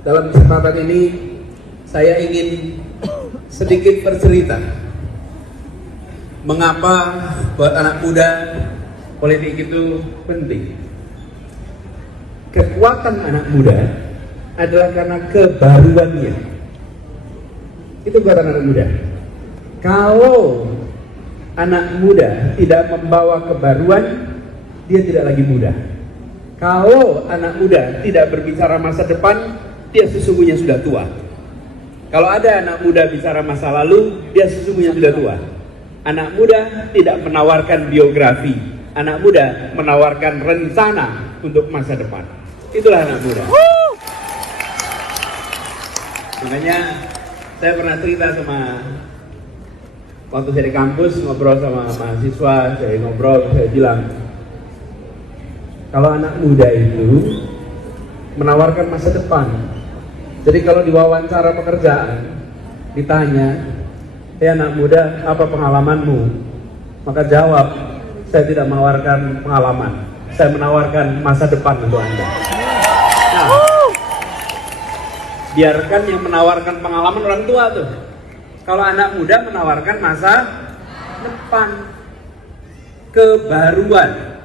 Dalam kesempatan ini saya ingin sedikit bercerita mengapa buat anak muda politik itu penting. Kekuatan anak muda adalah karena kebaruannya. Itu kekuatan anak muda. Kalau anak muda tidak membawa kebaruan, dia tidak lagi muda. Kalau anak muda tidak berbicara masa depan, dia sesungguhnya sudah tua. Kalau ada anak muda bicara masa lalu, dia sesungguhnya sudah tua. Anak muda tidak menawarkan biografi. Anak muda menawarkan rencana untuk masa depan. Itulah anak muda. Makanya saya pernah cerita sama, waktu saya di kampus ngobrol sama mahasiswa, saya bilang, kalau anak muda itu menawarkan masa depan. Jadi kalau diwawancara pekerjaan ditanya, anak muda, apa pengalamanmu? Maka jawab, saya tidak menawarkan pengalaman, saya menawarkan masa depan untuk Anda. Nah, biarkan yang menawarkan pengalaman orang tua tuh. Kalau anak muda menawarkan masa depan, kebaruan,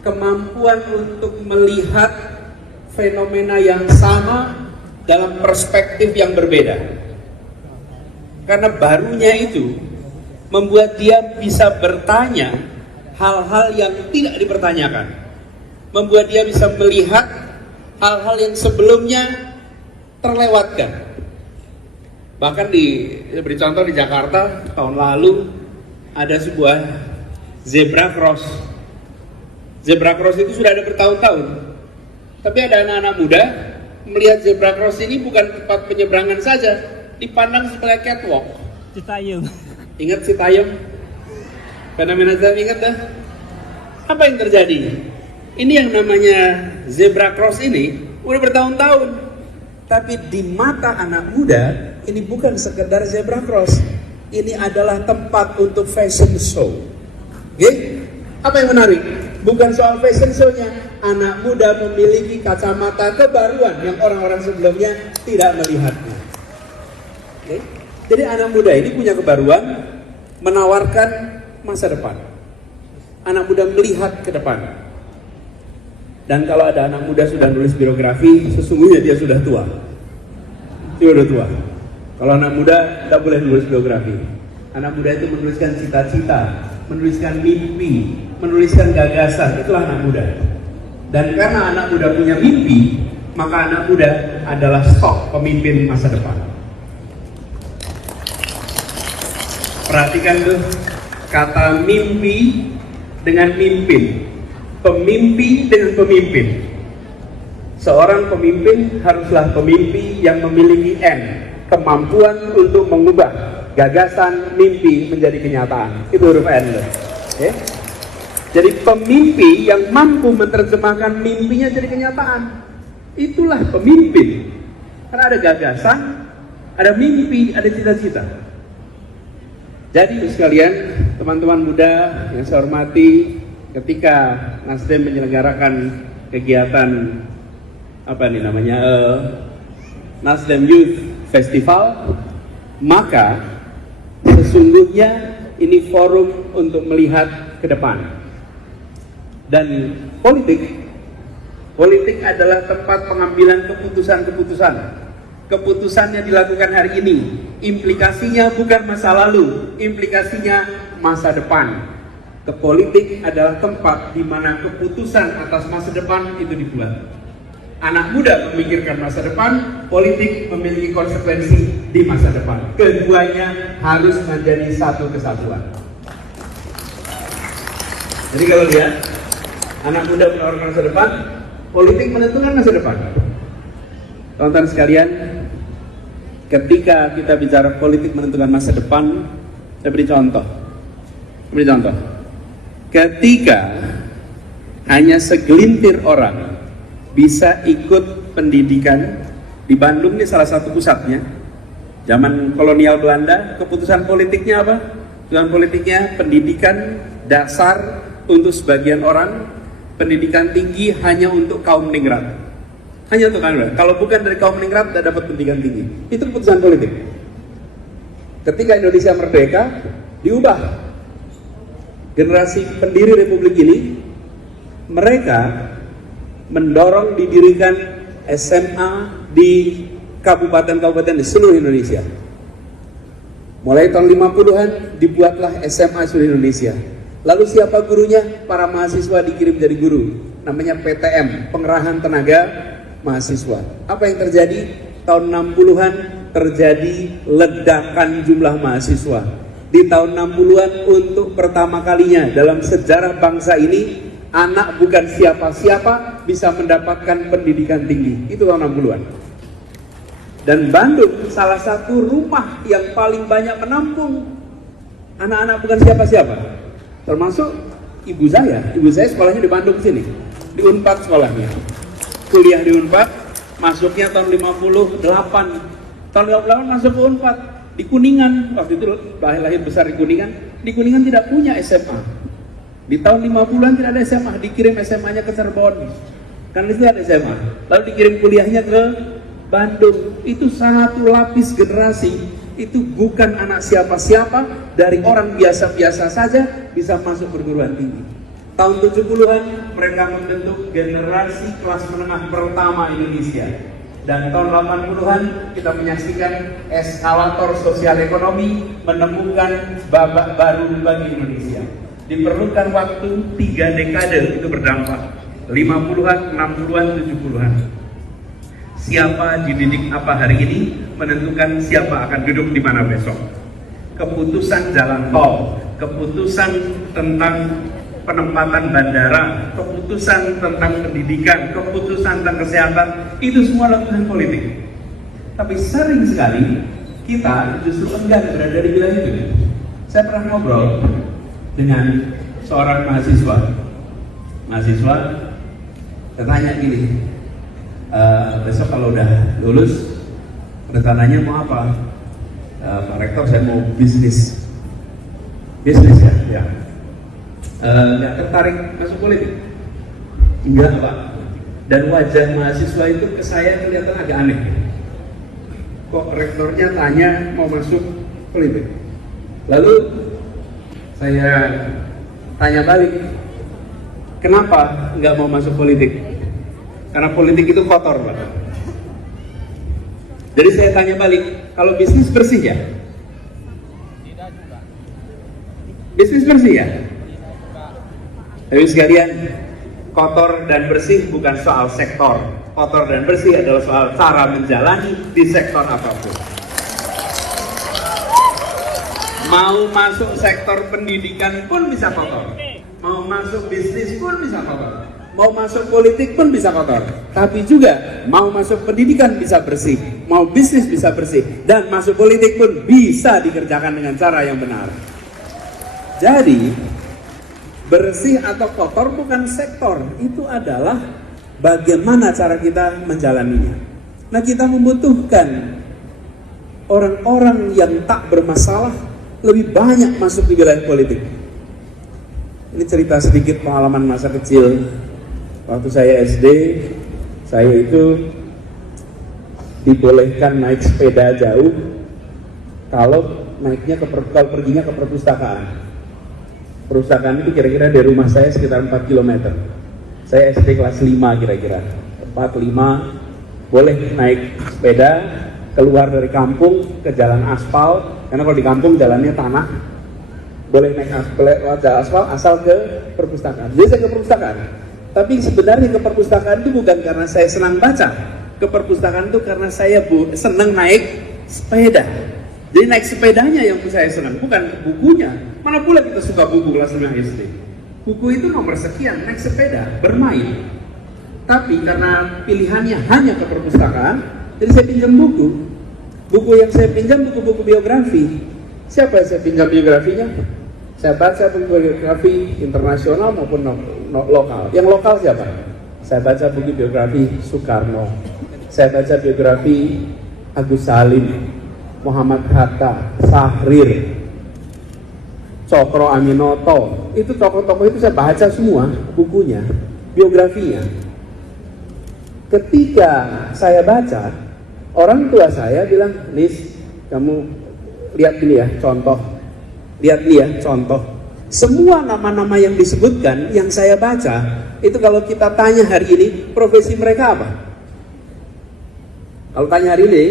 kemampuan untuk melihat fenomena yang sama dalam perspektif yang berbeda. Karena barunya itu membuat dia bisa bertanya hal-hal yang tidak dipertanyakan. Membuat dia bisa melihat hal-hal yang sebelumnya terlewatkan. Bahkan beri contoh di Jakarta tahun lalu ada sebuah zebra cross. Zebra cross itu sudah ada bertahun-tahun. Tapi ada anak-anak muda melihat zebra cross ini bukan tempat penyeberangan saja, dipandang sebagai catwalk. Citayam. Ingat Citayam? Fenomena Citayam, ingat dah? Apa yang terjadi? Ini yang namanya zebra cross ini udah bertahun-tahun. Tapi di mata anak muda, ini bukan sekedar zebra cross. Ini adalah tempat untuk fashion show. Oke? Apa yang menarik? Bukan soal fashion show-nya. Anak muda memiliki kacamata kebaruan yang orang-orang sebelumnya tidak melihatnya. Oke? Jadi anak muda ini punya kebaruan, menawarkan masa depan. Anak muda melihat ke depan. Dan kalau ada anak muda sudah nulis biografi, sesungguhnya dia sudah tua. Dia sudah tua. Kalau anak muda tidak boleh nulis biografi. Anak muda itu menuliskan cita-cita, menuliskan mimpi, menuliskan gagasan. Itulah anak muda. Dan karena anak muda punya mimpi, maka anak muda adalah stok pemimpin masa depan. Perhatikan tuh, kata mimpi dengan mimpin, pemimpi dengan pemimpin. Seorang pemimpin haruslah pemimpi yang memiliki N, kemampuan untuk mengubah gagasan mimpi menjadi kenyataan. Itu huruf N loh. Okay? Jadi pemimpi yang mampu menerjemahkan mimpinya jadi kenyataan. Itulah pemimpin. Karena ada gagasan, ada mimpi, ada cita-cita. Jadi sekalian, teman-teman muda yang saya hormati, ketika Nasdem menyelenggarakan kegiatan Nasdem Youth Festival, maka sesungguhnya ini forum untuk melihat ke depan. Dan politik adalah tempat pengambilan keputusan-keputusan. Keputusan yang dilakukan hari ini, implikasinya bukan masa lalu, implikasinya masa depan. Politik adalah tempat di mana keputusan atas masa depan itu dibuat. Anak muda memikirkan masa depan, politik memiliki konsekuensi di masa depan. Keduanya harus menjadi satu kesatuan. Jadi kalau lihat, anak muda menawarkan masa depan, politik menentukan masa depan. Teman-teman sekalian, ketika kita bicara politik menentukan masa depan, saya beri contoh. Ketika hanya segelintir orang bisa ikut pendidikan di Bandung, ini salah satu pusatnya, Zaman kolonial Belanda, keputusan politiknya apa? Keputusan politiknya pendidikan dasar untuk sebagian orang, pendidikan tinggi hanya untuk kaum ningrat. Hanya untuk kaum ningrat. Kalau bukan dari kaum ningrat, tidak dapat pendidikan tinggi. Itu keputusan politik. Ketika Indonesia merdeka, diubah. Generasi pendiri Republik ini, mereka mendorong didirikan SMA di kabupaten-kabupaten di seluruh Indonesia. Mulai tahun 50-an dibuatlah SMA seluruh Indonesia. Lalu siapa gurunya? Para mahasiswa dikirim jadi guru. Namanya PTM, Pengerahan Tenaga Mahasiswa. Apa yang terjadi? Tahun 60-an terjadi ledakan jumlah mahasiswa. Di tahun 60-an untuk pertama kalinya dalam sejarah bangsa ini, anak bukan siapa-siapa bisa mendapatkan pendidikan tinggi. Itu tahun 60-an. Dan Bandung salah satu rumah yang paling banyak menampung anak-anak bukan siapa-siapa. Termasuk ibu saya. Ibu saya sekolahnya di Bandung sini. Di Unpad sekolahnya. Kuliah di Unpad, masuknya tahun 58. Tahun 58 masuk ke Unpad. Di Kuningan, waktu itu lahir besar di Kuningan. Di Kuningan tidak punya SMA. Di tahun 50-an tidak ada SMA, dikirim SMA-nya ke Cirebon. Karena itu ada SMA. Lalu dikirim kuliahnya ke Bandung. Itu satu lapis generasi. Itu bukan anak siapa-siapa, dari orang biasa-biasa saja bisa masuk perguruan tinggi. Tahun 70-an mereka membentuk generasi kelas menengah pertama Indonesia. Dan tahun 80-an kita menyaksikan eskalator sosial ekonomi menemukan babak baru bagi Indonesia. Diperlukan waktu 3 dekade itu berdampak. 50-an, 60-an, 70-an. Siapa dididik apa hari ini menentukan siapa akan duduk di mana besok. Keputusan jalan tol, keputusan tentang penempatan bandara, keputusan tentang pendidikan, keputusan tentang kesehatan, itu semua keputusan politik. Tapi sering sekali kita justru enggan berada di wilayah itu. Saya pernah ngobrol dengan seorang mahasiswa, saya tanya gini, besok kalau udah lulus rencananya mau apa? Pak Rektor, saya mau bisnis ya. Nggak tertarik masuk politik? Enggak Pak. Dan wajah mahasiswa itu ke saya kelihatan agak aneh. Kok rektornya tanya mau masuk politik? Lalu saya tanya balik, kenapa nggak mau masuk politik? Karena politik itu kotor Pak. Jadi saya tanya balik, kalau bisnis bersih ya? Tidak juga. Bisnis bersih ya? Tapi sekalian, kotor dan bersih bukan soal sektor. Kotor dan bersih adalah soal cara menjalani di sektor apapun. Mau masuk sektor pendidikan pun bisa kotor. Mau masuk bisnis pun bisa kotor. Mau masuk politik pun bisa kotor. Tapi juga mau masuk pendidikan bisa bersih. Mau bisnis bisa bersih. Dan masuk politik pun bisa dikerjakan dengan cara yang benar. Jadi bersih atau kotor bukan sektor, itu adalah bagaimana cara kita menjalaninya. Nah, kita membutuhkan orang-orang yang tak bermasalah lebih banyak masuk di wilayah politik. Ini cerita sedikit pengalaman masa kecil. Waktu saya SD, saya itu dibolehkan naik sepeda jauh kalau perginya ke perpustakaan. Perpustakaan itu kira-kira dari rumah saya sekitar 4 km. Saya SD kelas 5 kira-kira. 4-5 boleh naik sepeda keluar dari kampung ke jalan aspal. Karena kalau di kampung jalannya tanah. Boleh naik jalan aspal asal ke perpustakaan. Jadi saya ke perpustakaan. Tapi sebenarnya ke perpustakaan itu bukan karena saya senang baca. Ke perpustakaan itu karena saya senang naik sepeda. Jadi naik sepedanya yang saya senang, bukan bukunya. Mana pula kita suka buku kelas 5 SD. Buku itu nomor sekian, naik sepeda, bermain. Tapi karena pilihannya hanya ke perpustakaan, jadi saya pinjam buku. Buku yang saya pinjam buku-buku biografi. Siapa yang saya pinjam biografinya? Saya baca buku biografi internasional maupun lokal. Yang lokal siapa? Saya baca buku biografi Soekarno. Saya baca biografi Agus Salim. Muhammad Hatta, Sahrir, Cokro Aminoto, itu tokoh-tokoh itu saya baca semua bukunya, biografinya. Ketika saya baca, orang tua saya bilang, Nis, kamu lihat ini ya contoh, lihat nih ya contoh. Semua nama-nama yang disebutkan, yang saya baca, itu kalau kita tanya hari ini, profesi mereka apa? Kalau tanya hari ini,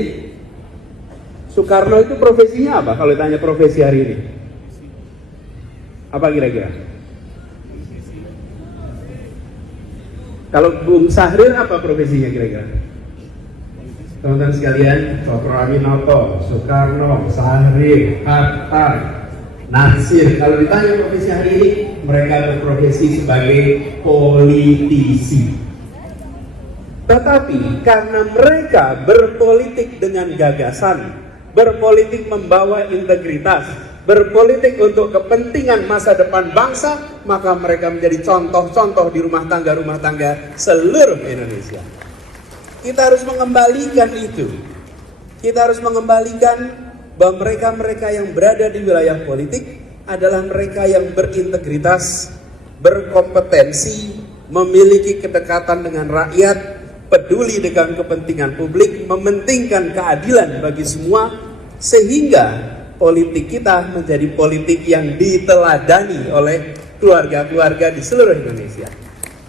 Soekarno itu profesinya apa? Kalau tanya profesi hari ini, apa kira-kira? Kalau Bung Sahrir apa profesinya kira-kira? Teman-teman sekalian, Cokro Aminoto, Soekarno, Sahrir, Hatta, Nasir. Kalau ditanya profesi hari ini, mereka berprofesi sebagai politisi. Tetapi karena mereka berpolitik dengan gagasan, berpolitik membawa integritas, berpolitik untuk kepentingan masa depan bangsa, maka mereka menjadi contoh-contoh di rumah tangga seluruh Indonesia. Kita harus mengembalikan itu. Kita harus mengembalikan bahwa mereka-mereka yang berada di wilayah politik adalah mereka yang berintegritas, berkompetensi, memiliki kedekatan dengan rakyat, peduli dengan kepentingan publik, mementingkan keadilan bagi semua, sehingga politik kita menjadi politik yang diteladani oleh keluarga-keluarga di seluruh Indonesia.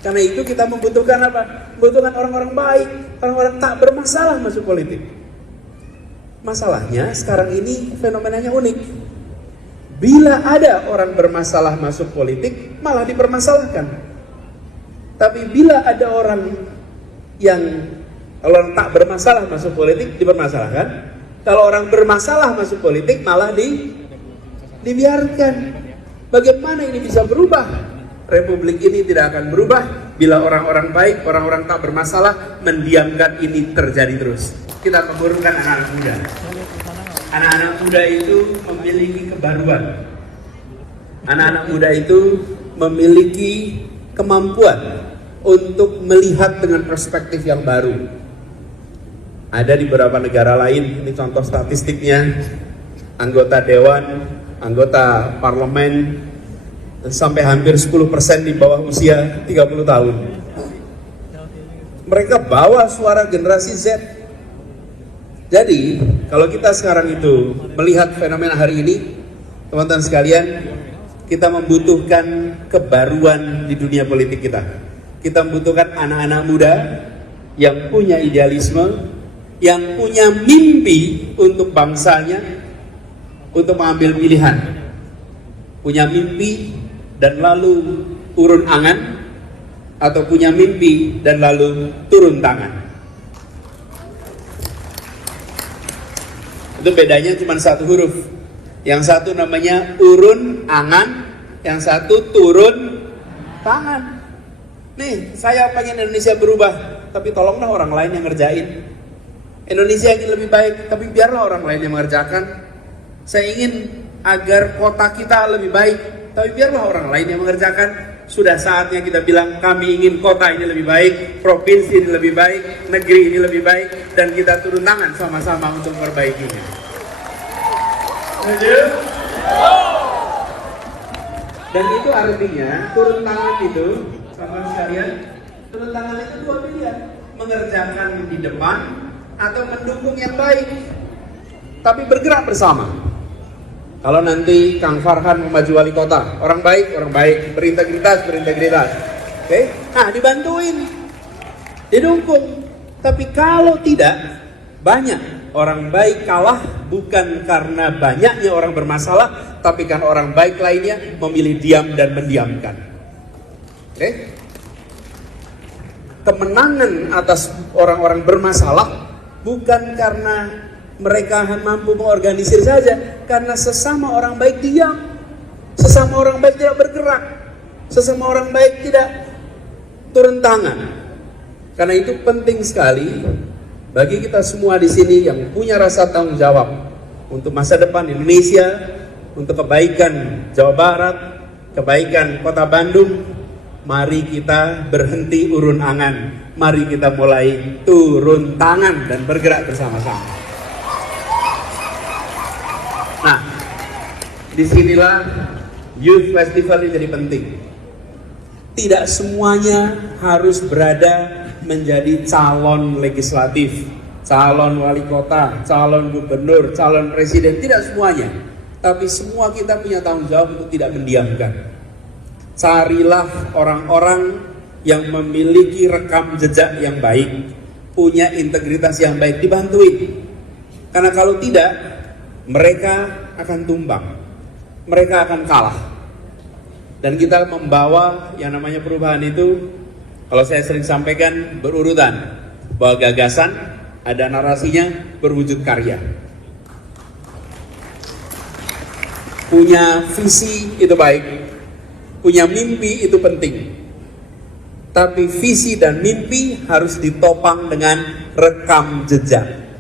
Karena itu kita membutuhkan apa? Membutuhkan orang-orang baik, orang-orang tak bermasalah masuk politik. Masalahnya sekarang ini fenomenanya unik. Bila ada orang bermasalah masuk politik, malah dipermasalahkan. Tapi bila ada orang yang kalau orang tak bermasalah masuk politik, dipermasalahkan. Kalau orang bermasalah masuk politik, malah dibiarkan. Bagaimana ini bisa berubah? Republik ini tidak akan berubah bila orang-orang baik, orang-orang tak bermasalah mendiamkan ini terjadi terus. Kita memburukan anak-anak muda. Anak-anak muda itu memiliki kebaruan. Anak-anak muda itu memiliki kemampuan untuk melihat dengan perspektif yang baru. Ada di beberapa negara lain, ini contoh statistiknya, anggota dewan, anggota parlemen, sampai hampir 10% di bawah usia 30 tahun. Mereka bawa suara generasi Z. Jadi, kalau kita sekarang itu melihat fenomena hari ini, teman-teman sekalian, kita membutuhkan kebaruan di dunia politik kita. Kita membutuhkan anak-anak muda yang punya idealisme, yang punya mimpi untuk bangsanya, untuk mengambil pilihan. Punya mimpi dan lalu urun angan, atau punya mimpi dan lalu turun tangan. Itu bedanya cuma satu huruf. Yang satu namanya urun angan, yang satu turun tangan. Nih, saya pengen Indonesia berubah, tapi tolonglah orang lain yang ngerjain. Indonesia ingin lebih baik, tapi biarlah orang lain yang mengerjakan. Saya ingin agar kota kita lebih baik, tapi biarlah orang lain yang mengerjakan. Sudah saatnya kita bilang, kami ingin kota ini lebih baik, provinsi ini lebih baik, negeri ini lebih baik, dan kita turun tangan sama-sama untuk memperbaikinya. Dan itu artinya, turun tangan itu, sahabat sekalian, turun tangan itu dua pilihan, mengerjakan di depan atau mendukung yang baik, tapi bergerak bersama. Kalau nanti Kang Farhan mau maju wali kota, orang baik, berintegritas. Oke? Nah, dibantuin, didukung. Tapi kalau tidak, banyak orang baik kalah bukan karena banyaknya orang bermasalah, tapi karena orang baik lainnya memilih diam dan mendiamkan. Oke? Kemenangan atas orang-orang bermasalah bukan karena mereka mampu mengorganisir saja, karena sesama orang baik diam, sesama orang baik tidak bergerak, sesama orang baik tidak turun tangan. Karena itu penting sekali bagi kita semua di sini yang punya rasa tanggung jawab untuk masa depan Indonesia, untuk kebaikan Jawa Barat, kebaikan Kota Bandung. Mari kita berhenti urun angan, mari kita mulai turun tangan dan bergerak bersama-sama. Nah, disinilah Youth Festival ini jadi penting. Tidak semuanya harus berada menjadi calon legislatif, calon wali kota, calon gubernur, calon presiden, tidak semuanya. Tapi semua kita punya tanggung jawab untuk tidak mendiamkan. Carilah orang-orang yang memiliki rekam jejak yang baik, punya integritas yang baik, dibantuin. Karena kalau tidak, mereka akan tumbang, mereka akan kalah. Dan kita membawa yang namanya perubahan itu, kalau saya sering sampaikan, berurutan. Bahwa gagasan, ada narasinya, berwujud karya. Punya visi itu baik, punya mimpi itu penting. Tapi visi dan mimpi harus ditopang dengan rekam jejak.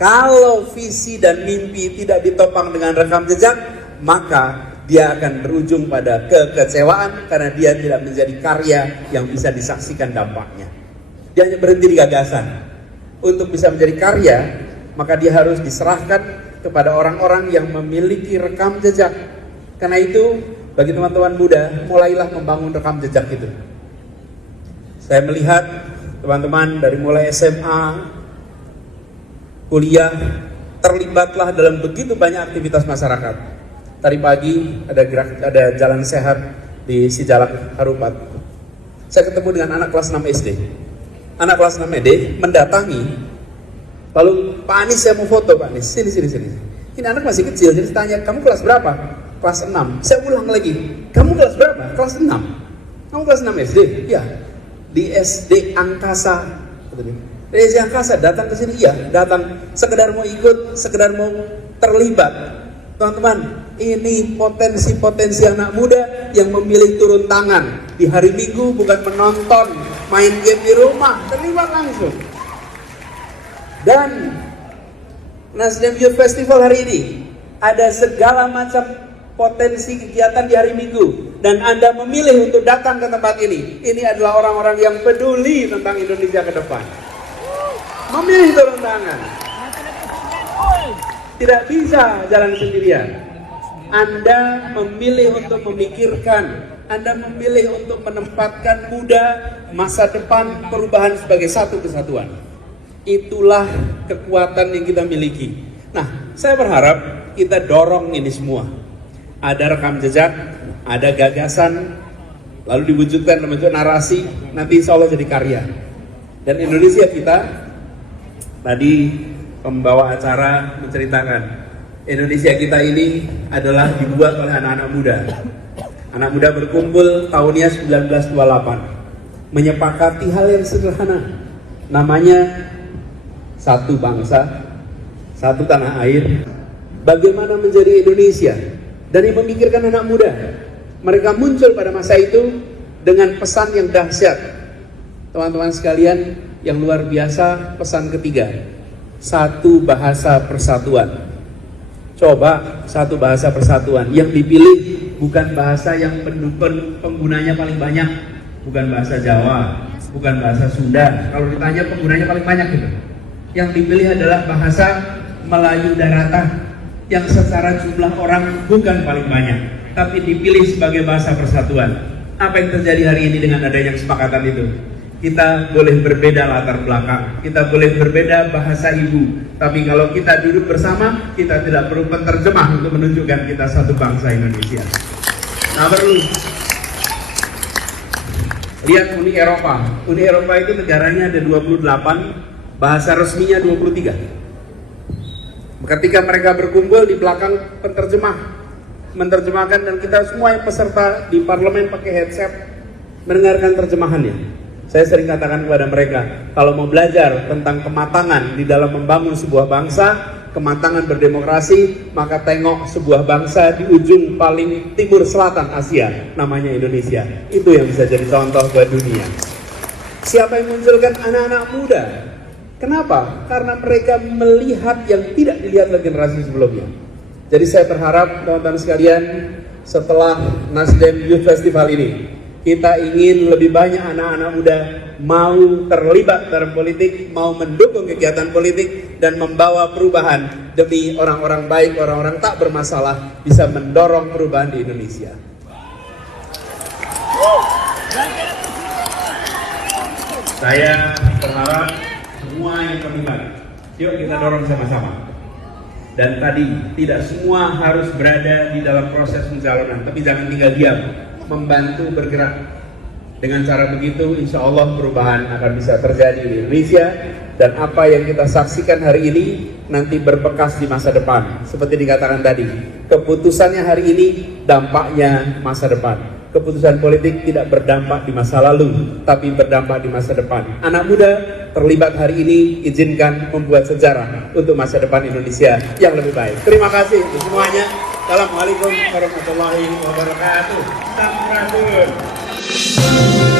Kalau visi dan mimpi tidak ditopang dengan rekam jejak, maka dia akan berujung pada kekecewaan karena dia tidak menjadi karya yang bisa disaksikan dampaknya. Dia hanya berhenti di gagasan. Untuk bisa menjadi karya, maka dia harus diserahkan kepada orang-orang yang memiliki rekam jejak. Karena itu, bagi teman-teman muda, mulailah membangun rekam jejak itu. Saya melihat teman-teman dari mulai SMA, kuliah, terlibatlah dalam begitu banyak aktivitas masyarakat. Tadi pagi ada jalan sehat di Sijalak Harupat. Saya ketemu dengan anak kelas 6 SD. Anak kelas 6 SD mendatangi, lalu Pak Anies, saya mau foto Pak Anies, sini. Ini anak masih kecil, jadi tanya, kamu kelas berapa? Kelas 6. Saya ulang lagi, kamu kelas berapa? Kelas 6. Kamu kelas 6 SD? Ya. Di SD Angkasa. Di SD Angkasa, datang ke sini? Iya, datang. Sekedar mau ikut, sekedar mau terlibat. Teman-teman, ini potensi-potensi anak muda yang memilih turun tangan di hari Minggu, bukan menonton, main game di rumah, terlibat langsung. Dan Nasdem Youth Festival hari ini ada segala macam potensi kegiatan di hari Minggu, dan Anda memilih untuk datang ke tempat ini. Ini adalah orang-orang yang peduli tentang Indonesia ke depan. Memilih turun tangan. Tidak bisa jalan sendirian. Anda memilih untuk memikirkan, Anda memilih untuk menempatkan muda, masa depan, perubahan sebagai satu kesatuan. Itulah kekuatan yang kita miliki. Nah, saya berharap kita dorong ini semua. Ada rekam jejak, ada gagasan, lalu diwujudkan dalam bentuk narasi, nanti insya Allah jadi karya. Dan Indonesia kita, tadi pembawa acara menceritakan, Indonesia kita ini adalah dibuat oleh anak-anak muda. Anak muda berkumpul tahunnya 1928, menyepakati hal yang sederhana, namanya satu bangsa, satu tanah air, bagaimana menjadi Indonesia. Dan yang memikirkan anak muda, mereka muncul pada masa itu dengan pesan yang dahsyat. Teman-teman sekalian yang luar biasa, pesan ketiga, satu bahasa persatuan. Coba satu bahasa persatuan. Yang dipilih bukan bahasa yang penggunanya paling banyak, bukan bahasa Jawa, bukan bahasa Sunda. Kalau ditanya penggunanya paling banyak gitu. Yang dipilih adalah bahasa Melayu Darata yang secara jumlah orang bukan paling banyak, tapi dipilih sebagai bahasa persatuan. Apa yang terjadi hari ini dengan adanya kesepakatan itu? Kita boleh berbeda latar belakang, kita boleh berbeda bahasa ibu, tapi kalau kita duduk bersama, kita tidak perlu penerjemah untuk menunjukkan kita satu bangsa Indonesia. Nah, perlu lihat Uni Eropa. Uni Eropa itu negaranya ada 28, bahasa resminya 23. Ketika mereka berkumpul di belakang penerjemah menerjemahkan, dan kita semua yang peserta di parlemen pakai headset mendengarkan terjemahannya. Saya sering katakan kepada mereka, kalau mau belajar tentang kematangan di dalam membangun sebuah bangsa, kematangan berdemokrasi, maka tengok sebuah bangsa di ujung paling timur selatan Asia, namanya Indonesia. Itu yang bisa jadi contoh buat dunia. Siapa yang munculkan? Anak-anak muda. Kenapa? Karena mereka melihat yang tidak dilihat oleh generasi sebelumnya. Jadi saya berharap teman-teman sekalian, setelah Nasdem Youth Festival ini, kita ingin lebih banyak anak-anak muda mau terlibat dalam politik, mau mendukung kegiatan politik, dan membawa perubahan demi orang-orang baik, orang-orang tak bermasalah, bisa mendorong perubahan di Indonesia. Saya berharap semua yang terlibat, yuk kita dorong sama-sama. Dan tadi, tidak semua harus berada di dalam proses pencalonan, tapi jangan tinggal diam, membantu bergerak. Dengan cara begitu, insya Allah perubahan akan bisa terjadi di Indonesia, dan apa yang kita saksikan hari ini nanti berbekas di masa depan. Seperti dikatakan tadi, keputusannya hari ini dampaknya masa depan. Keputusan politik tidak berdampak di masa lalu, tapi berdampak di masa depan. Anak muda terlibat hari ini, izinkan membuat sejarah untuk masa depan Indonesia yang lebih baik. Terima kasih untuk semuanya. Assalamualaikum warahmatullahi wabarakatuh. Sampurasun.